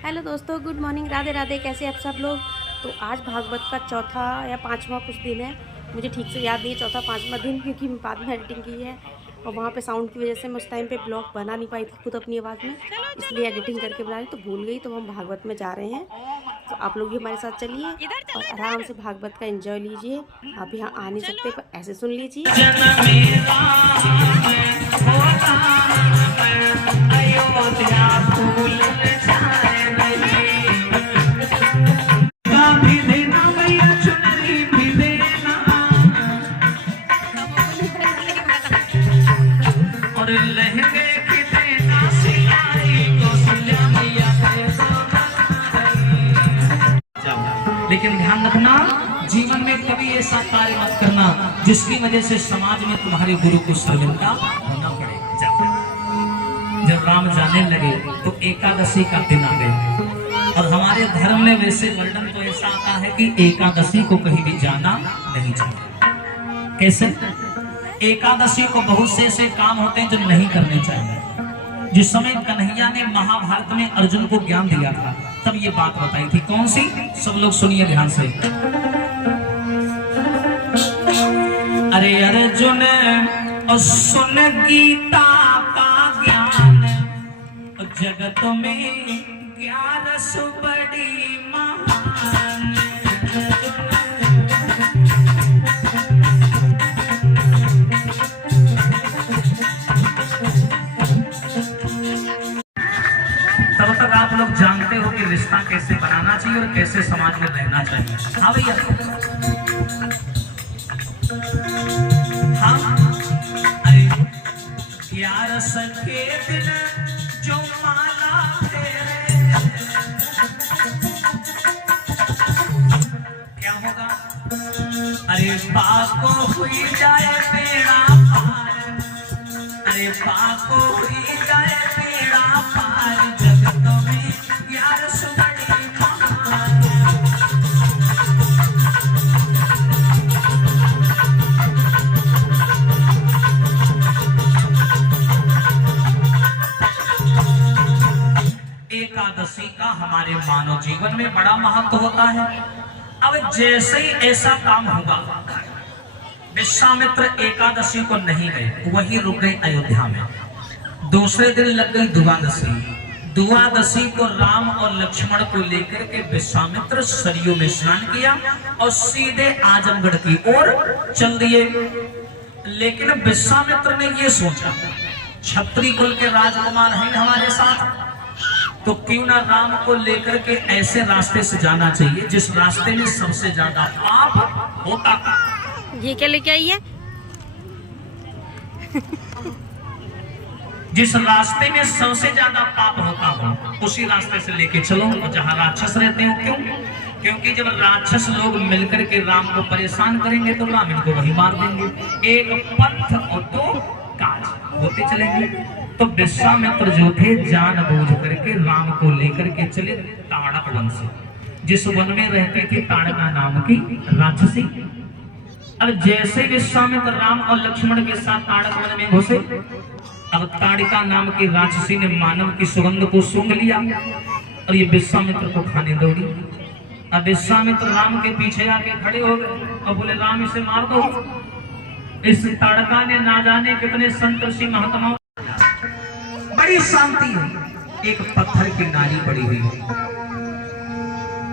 Hello दोस्तों, good morning, Radhe Radhe. कैसे आप सब लोग। तो आज भागवत का चौथा या पांचवा कुछ दिन है, मुझे ठीक से याद नहीं है, चौथा पांचवा दिन, क्योंकि बाद में एडिटिंग की है और वहाँ पे साउंड की वजह से मैं उस टाइम पे ब्लॉग बना नहीं पाई थी खुद अपनी आवाज़ में, इसलिए एडिटिंग करके बना रही तो भूल गई। तो हम भागवत में जा रहे हैं, तो आप लोग भी हमारे साथ चलिए और आराम से भागवत का एंजॉय लीजिए। आप यहाँ आ नहीं सकते पर ऐसे सुन लीजिए। लेकिन ध्यान रखना, जीवन में कभी ऐसा कार्य मत करना जिसकी वजह से समाज में तुम्हारे गुरु को शर्मिंदा होना पड़े। जब राम जाने लगे तो एकादशी का दिन आ गया, और हमारे धर्म में वैसे वर्णन तो ऐसा आता है कि एकादशी को कहीं भी जाना नहीं चाहिए। कैसे? एकादशी को बहुत से ऐसे काम होते हैं जो नहीं करने चाहिए। जिस समय कन्हैया ने महाभारत में अर्जुन को ज्ञान दिया था, तब ये बात बताई थी। कौन सी? सब लोग सुनिए ध्यान से। अरे अर्जुन सुन गीता का ज्ञान, जगत में 11 बड़ी महान। तब तक आप लोग जानते हो कि रिश्ता कैसे बनाना चाहिए और कैसे समाज में रहना चाहिए। हाँ भैया, हाँ। अरे 11 के दिन जो माला फेरे, क्या होगा? अरे पाको हुई जाए बेड़ा पार, अरे पाको हुई जाए बेड़ा पार, जगत में 11 बड़ी महान। एकादशी का हमारे मानव जीवन में बड़ा महत्व होता है। अब जैसे ही ऐसा काम होगा, विश्वामित्र एकादशी को नहीं गए, वही रुक गए अयोध्या में। दूसरे दिन लग गई द्वादशी। द्वादशी को राम और लक्ष्मण को लेकर के विश्वामित्र सरयू में स्नान किया और सीधे आजमगढ़ की ओर चल दिए। लेकिन विश्वामित्र ने यह सोचा, क्षत्रिय कुल के राजकुमार हैं हमारे साथ, तो क्यों ना राम को लेकर के ऐसे रास्ते से जाना चाहिए जिस रास्ते में सबसे ज्यादा पाप होता। ये क्या लेके आई है? जिस रास्ते में सबसे ज्यादा पाप होता हो उसी रास्ते से लेके चलो, जहां राक्षस रहते हो। क्यों? क्योंकि जब राक्षस लोग मिलकर के राम को परेशान करेंगे तो राम इनको वही मार देंगे। एक पंथ और 2 काज होते चलेंगे। तो विश्वामित्र जो थे जानबूझ करके राम को लेकर के चले ताड़क वन से, जिस वन में रहती थी ताड़का नाम की राक्षसी। अब जैसे विश्वामित्र राम और लक्ष्मण के साथ ताड़क वन में घुसे, अब ताड़िका नाम की राक्षसी ने मानव की सुगंध को सूंघ लिया और ये विश्वामित्र को खाने दौड़ी। अब विश्वामित्र राम के पीछे आके खड़े हो गए और बोले, राम इसे मार दो। इस ताड़का ने ना जाने कितने संत ऋषि महात्माओं, बड़ी शांति है। एक पत्थर की नारी पड़ी हुई।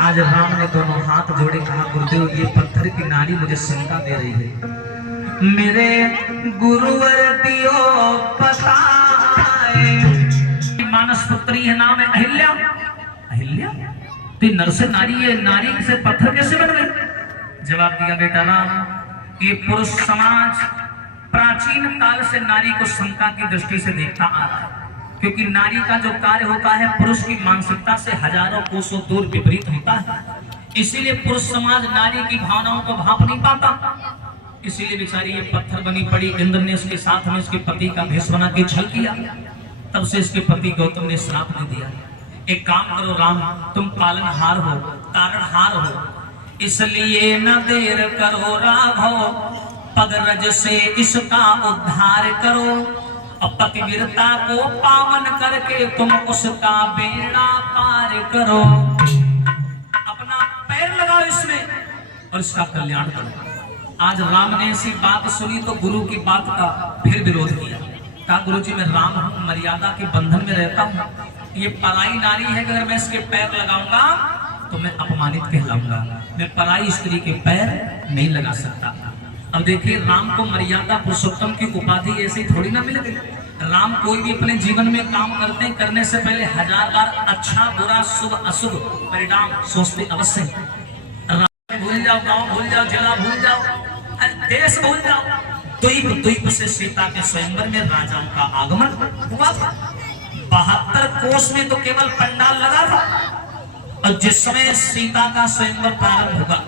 आज राम ने दोनों हाथ जोड़े, कहा, गुरुदेव ये पत्थर की नारी मुझे शंका दे रही है, मेरे गुरुवर दियो बताए। मानस पुत्री है, नाम है अहिल्या। अहिल्या तो नर से नारी है, नारी से पत्थर कैसे बन गई? जवाब दिया, बेटा राम, ये पुरुष समाज प्राचीन काल से नारी को शंका की दृष्टि से देखता आ रहा है, क्योंकि नारी का जो कार्य होता है पुरुष की मानसिकता से हजारों कोसों दूर विपरीत होता है। इसीलिए पुरुष समाज नारी की भावनाओं को भाप नहीं पाता। इसीलिए बेचारी ये पत्थर बनी पड़ी। इंद्र ने इसके साथ में इसके पति का भेष बना के छल किया, तब से इसके पति गौतम ने श्राप दे दिया। एक काम करो राम, तुम पालनहार हो, तारणहार हो, इसलिए न देर करो राघव, पगरज से इसका उद्धार करो। पतिव्रता को पावन करके तुम उसका बेड़ा पार विचार करो, अपना पैर लगाओ इसमें और इसका कल्याण करो। आज राम ने ऐसी बात सुनी तो गुरु की बात का फिर विरोध किया। कहा गुरु जी मैं राम हूं, मर्यादा के बंधन में रहता हूं, ये पराई नारी है कि अगर मैं इसके पैर लगाऊंगा तो मैं अपमानित कहलाऊंगा, मैं पराई स्त्री के पैर नहीं लगा सकता। अब देखिए राम को मर्यादा पुरुषोत्तम की उपाधि ऐसी थोड़ी ना मिल गई। राम कोई भी अपने जीवन में काम करते हैं, करने से पहले 1000 बार अच्छा बुरा शुभ अशुभ परिणाम सोचते अवश्य। भूल जाओ, गांव भूल जाओ, जिला भूल जाओ, देश भूल जाओ। द्वीप द्वीप से सीता के स्वयंवर में राजाओं का आगमन हुआ था। 72 कोस में तो केवल पंडाल लगा था और जिस समय सीता का स्वयंवर प्रारंभ हुआ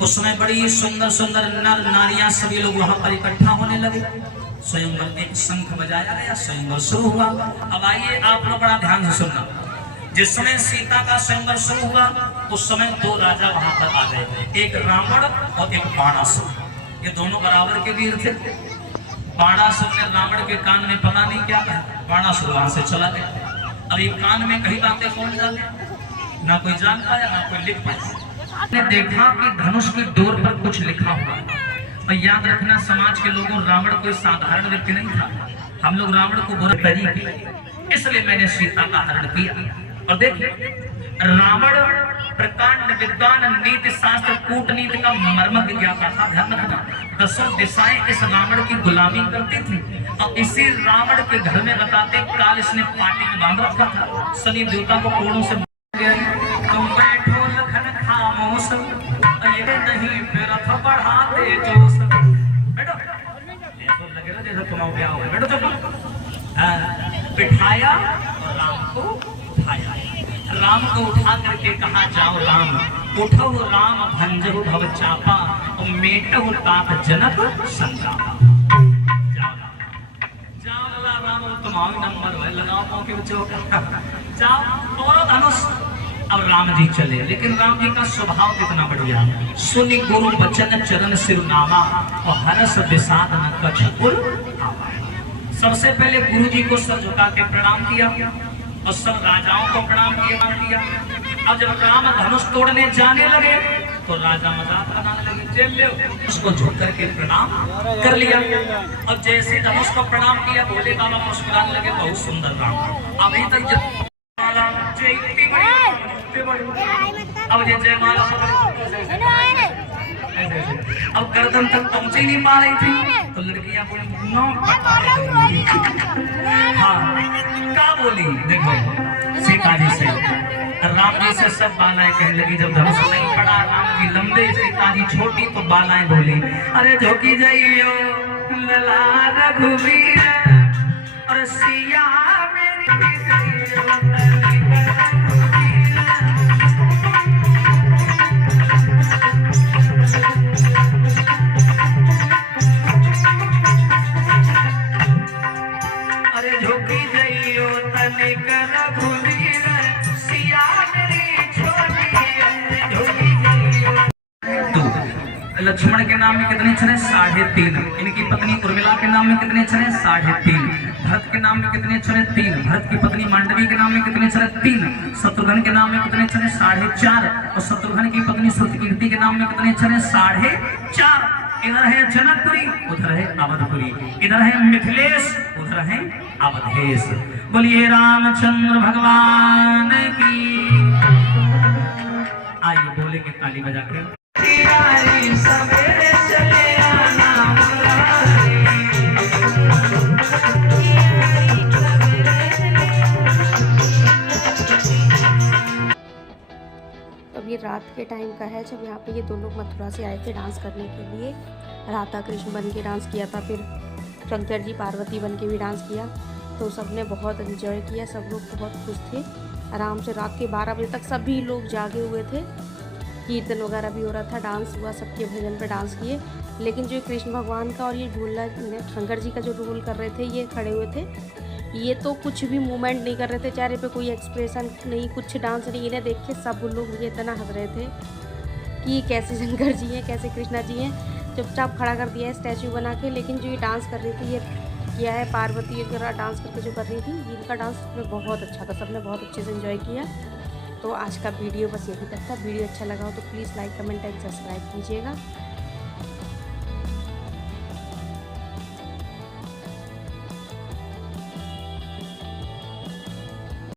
उस समय बड़ी सुंदर सुंदर नर नारियां सभी लोग वहां पर इकट्ठा होने लगे। स्वयंवर एक शंख बजाया गया, स्वयंवर शुरू हुआ। अब आइए आप लोग बड़ा ध्यान से सुनना। जिस समय सीता का स्वयंवर शुरू हुआ उस समय 2 राजा वहां पर आ गए थे, एक रावण और एक बाणासुर। ये दोनों बराबर के वीर थे। बाणासुर ने रावण के कान में पता नहीं क्या कहा, बाणासुर वहां से चला गया। अब ये कान में कही बातें कौन जाने, ना कोई जान पाया ना कोई लिख पाया। ने देखा कि धनुष की डोर पर कुछ लिखा हुआ है। और याद रखना समाज के लोगों, रावण कोई साधारण व्यक्ति नहीं था। हम लोग रावण को बुरे तरीके, इसलिए मैंने सीता का हरण किया। और देखिए रावण प्रकांड विद्वान, नीति शास्त्र कूटनीति का मर्म ज्ञाता था। ध्यान रखना 10 दिशाएं इस रावण की गुलामी करती थी। और इसी रावण के घर में बताते काल इसने पार्टी में बांध रखा था। शनि देवता को कोड़ों से तुम बैठो लखन खामोश, ये नहीं फिर बढ़ाते जोश। बैठो तो लगे ना जैसे तुम्हारा क्या हो, बैठो चुप। बिठाया और राम को उठाया। राम को उठा करके कहा जाओ राम, उठो राम भंजहु भव चापा और मेटहु तात जनक संतापा। जाओ राम तुम्हारा नंबर है, लगाओ मौके जाओ तोड़ो धनुष। अब राम जी चले, लेकिन राम जी का स्वभाव कितना बढ़िया। सुनि गुरु बचन चरण सिरनामा और हरस विषाद न कछपुर। सबसे पहले गुरु जी को सर झुका के प्रणाम किया और सब राजाओं को प्रणाम किया। अब जब राम धनुष तोड़ने जाने लगे तो राजा मजाक बनाने लगे, जेल ले उसको झुक करके प्रणाम कर लिया। और जैसे धनुष को प्रणाम किया भोले बाबा मुस्कुराने लगे, बहुत सुंदर राम। अभी तक अब ये जयमाला अब गर्दन तक पहुंच ही नहीं पा रही थी तो लड़कियां बोली नो हाँ क्या बोली। देखो सीता जी से राम जी से सब बालाएं कहने लगी। जब धनुष नहीं पड़ा राम जी लंबे, सीता जी छोटी, तो बालाएं बोली अरे झोंकी जाइयो लला रघुवीर और सिया मेरी लक्ष्मण के नाम में कितने छने 3.5। इनकी पत्नी उर्मिला के नाम में कितने छने 3.5। भरत के नाम में कितने छने 3। भरत की पत्नी मांडवी के नाम में कितने छने 3। शत्रुघ्न के नाम में कितने छने 4.5। और शत्रुघ्न की पत्नी श्रुतकीर्ति के नाम में कितने छने 4.5। इधर है जनकपुरी, उधर है अवधपुरी, इधर है मिथिलेश, उधर है अवधेश। बोलिए रामचंद्र भगवान की। आइए बोलेंगे ताली बजा के। सवेरे चले आना अब ये रात के टाइम का है जब यहाँ पे ये 2 लोग मथुरा से आए थे डांस करने के लिए। राधा कृष्ण बन के डांस किया था, फिर शंकर जी पार्वती बन के भी डांस किया। तो सबने बहुत एंजॉय किया, सब लोग बहुत खुश थे। आराम से रात के 12 बजे तक सभी लोग जागे हुए थे। कीर्तन वगैरह भी हो रहा था, डांस हुआ, सबके भजन पे डांस किए। लेकिन जो कृष्ण भगवान का और ये झूला शंकर जी का जो रोल कर रहे थे, ये खड़े हुए थे, ये तो कुछ भी मूवमेंट नहीं कर रहे थे, चेहरे पे कोई एक्सप्रेशन नहीं, कुछ डांस नहीं। इन्हें देख के सब लोग ये इतना हंस रहे थे कि कैसे शंकर जी हैं, कैसे कृष्णा जी हैं। चुपचाप खड़ा कर दिया है स्टैचू बना के। लेकिन जो ये डांस कर रही थी, ये किया है पार्वती वगैरह डांस करके जो कर रही थी, इनका डांस में बहुत अच्छा था, सबने बहुत अच्छे से एंजॉय किया। तो आज का वीडियो बस यही तक था। वीडियो अच्छा लगा हो तो please like comment and subscribe कीजिएगा।